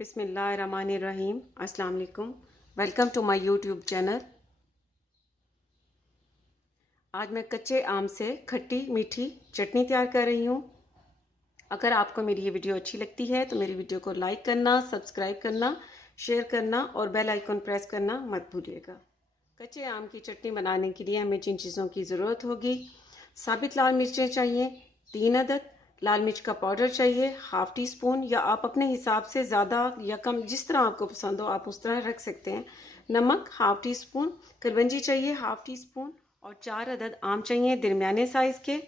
बिस्मिल्लाहिर्रहमानिर्रहीम। अस्सलाम वालेकुम। Welcome to my YouTube channel. आज मैं कच्चे आम से खट्टी मीठी चटनी तैयार कर रही हूँ। अगर आपको मेरी ये वीडियो अच्छी लगती है तो मेरी वीडियो को लाइक करना, सब्सक्राइब करना, शेयर करना और बेल आइकन प्रेस करना मत भूलिएगा। कच्चे आम की चटनी बनाने के लिए हमें जिन चीज़ों की ज़रूरत होगी: साबित लाल मिर्चें चाहिए 3 अदद, लाल मिर्च का पाउडर चाहिए हाफ टी स्पून, या आप अपने हिसाब से ज़्यादा या कम जिस तरह आपको पसंद हो आप उस तरह रख सकते हैं। नमक हाफ टी स्पून, कलवंजी चाहिए हाफ टी स्पून और 4 अदद आम चाहिए दरमियाने साइज़ के,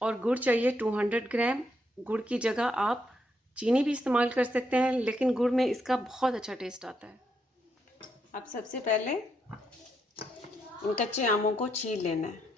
और गुड़ चाहिए 200 ग्राम। गुड़ की जगह आप चीनी भी इस्तेमाल कर सकते हैं, लेकिन गुड़ में इसका बहुत अच्छा टेस्ट आता है। अब सबसे पहले इन कच्चे आमों को छील लेना है।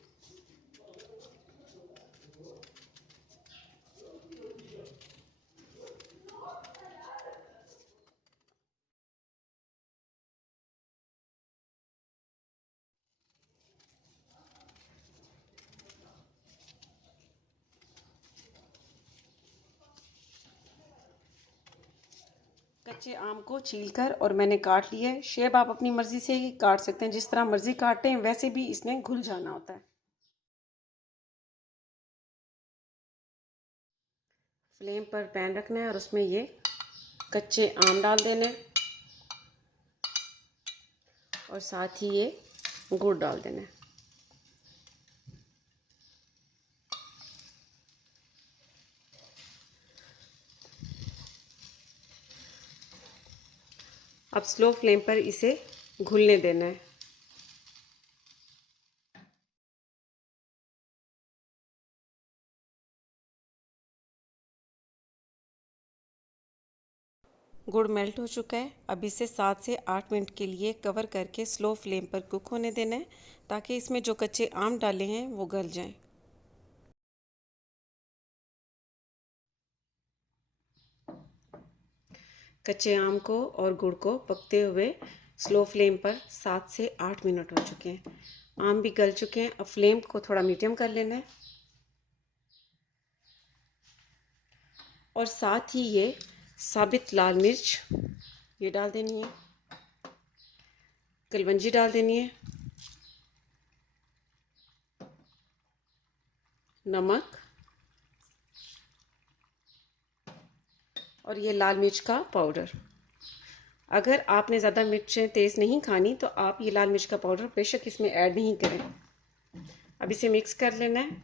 कच्चे आम को छीलकर और मैंने काट लिया है। शेप आप अपनी मर्जी से ही काट सकते हैं, जिस तरह मर्जी काटें हैं वैसे भी इसमें घुल जाना होता है। फ्लेम पर पैन रखना है और उसमें ये कच्चे आम डाल देने और साथ ही ये गुड़ डाल देना है। अब स्लो फ्लेम पर इसे घुलने देना है। गुड़ मेल्ट हो चुका है। अब इसे 7 से 8 मिनट के लिए कवर करके स्लो फ्लेम पर कुक होने देना है, ताकि इसमें जो कच्चे आम डाले हैं वो गल जाएं। कच्चे आम को और गुड़ को पकते हुए स्लो फ्लेम पर 7 से 8 मिनट हो चुके हैं। आम भी गल चुके हैं। अब फ्लेम को थोड़ा मीडियम कर लेना है और साथ ही ये साबित लाल मिर्च ये डाल देनी है, कलवंजी डाल देनी है, नमक और ये लाल मिर्च का पाउडर। अगर आपने ज़्यादा मिर्चें तेज़ नहीं खानी तो आप ये लाल मिर्च का पाउडर बेशक इसमें ऐड नहीं करें। अब इसे मिक्स कर लेना है।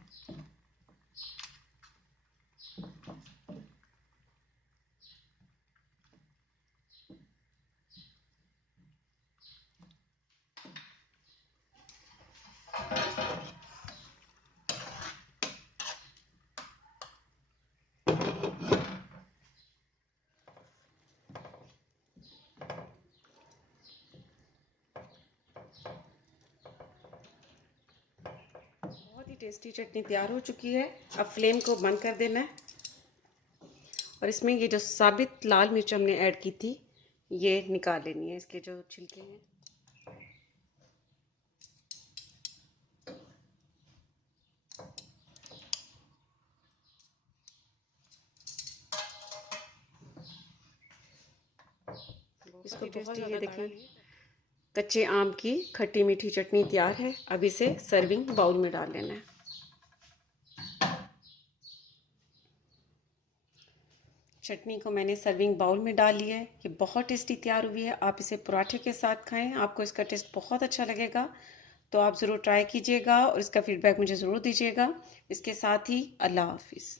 बहुत ही टेस्टी चटनी तैयार हो चुकी है। अब फ्लेम को बंद कर देना है और इसमें ये जो साबित लाल मिर्च हमने ऐड की थी ये निकाल लेनी है, इसके जो छिलके हैं। इसको बहुत ही, ये देखिए कच्चे आम की खट्टी मीठी चटनी तैयार है। अब इसे सर्विंग बाउल में डाल लेना है। चटनी को मैंने सर्विंग बाउल में डाल लिया है। ये बहुत टेस्टी तैयार हुई है। आप इसे पराठे के साथ खाएं, आपको इसका टेस्ट बहुत अच्छा लगेगा। तो आप ज़रूर ट्राई कीजिएगा और इसका फीडबैक मुझे ज़रूर दीजिएगा। इसके साथ ही अल्लाह हाफिज़।